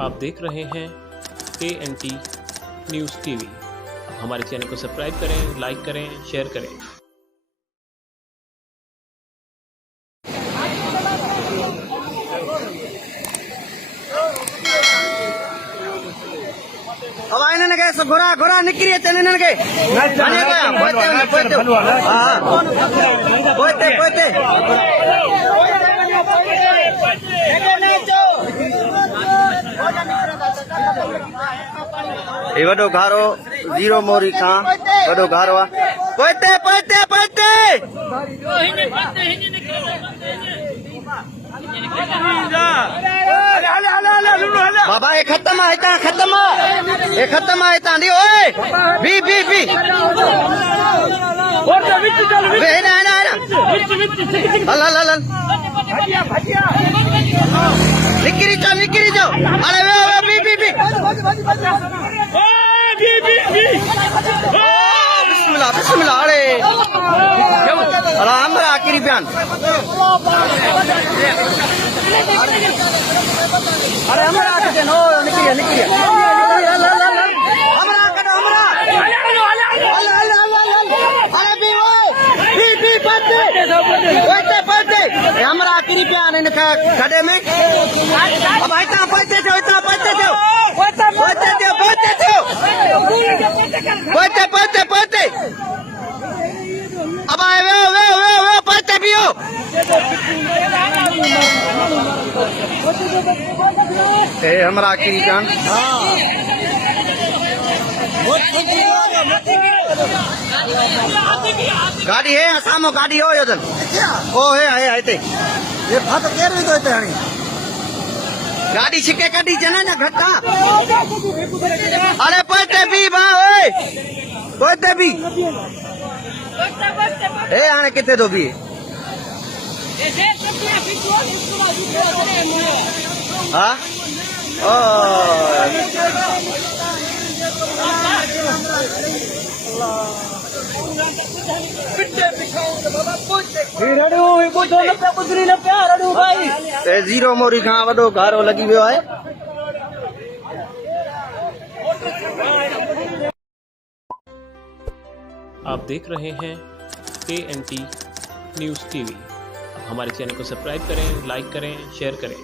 आप देख रहे हैं KNT न्यूज़ TV। हमारे चैनल को सब्सक्राइब करें, लाइक करें, शेयर करें। अब आए ना के घोड़ा घोड़ा निकली है तेने ना के पोते पोते ये वडो घारो जीरो मोरी का वडो घारो पोते पोते पोते बाबा ये खत्म है ता खत्म ये खत्म है ता दी ओए बी बी बी वे ना ना ना हल हल हल निकरी जाओ अरे वे बी बी बी बिस्मिल्लाह बिस्मिल्लाह अरे हमरा आखिरी बयान अरे हमरा आके नो निकली हमरा करो हमरा अरे बी पते हमरा आखिरी बयान इन खड़े में अब इतना पते अब आए वे पते भी हो ए हमरा आखिरी जान गाड़ी है सामो गाड़ी हो जन ओ है ते ये फात केर भी तो ते हणी गाड़ी छिके कडी जने ना घटा अरे पते भी बा ओए पते भी ए आने किते तो भी हाँ जीरो मोरी खां वडो घारो लगी वियो है। आप देख रहे हैं KNT न्यूज़ TV। हमारे चैनल को सब्सक्राइब करें, लाइक करें, शेयर करें।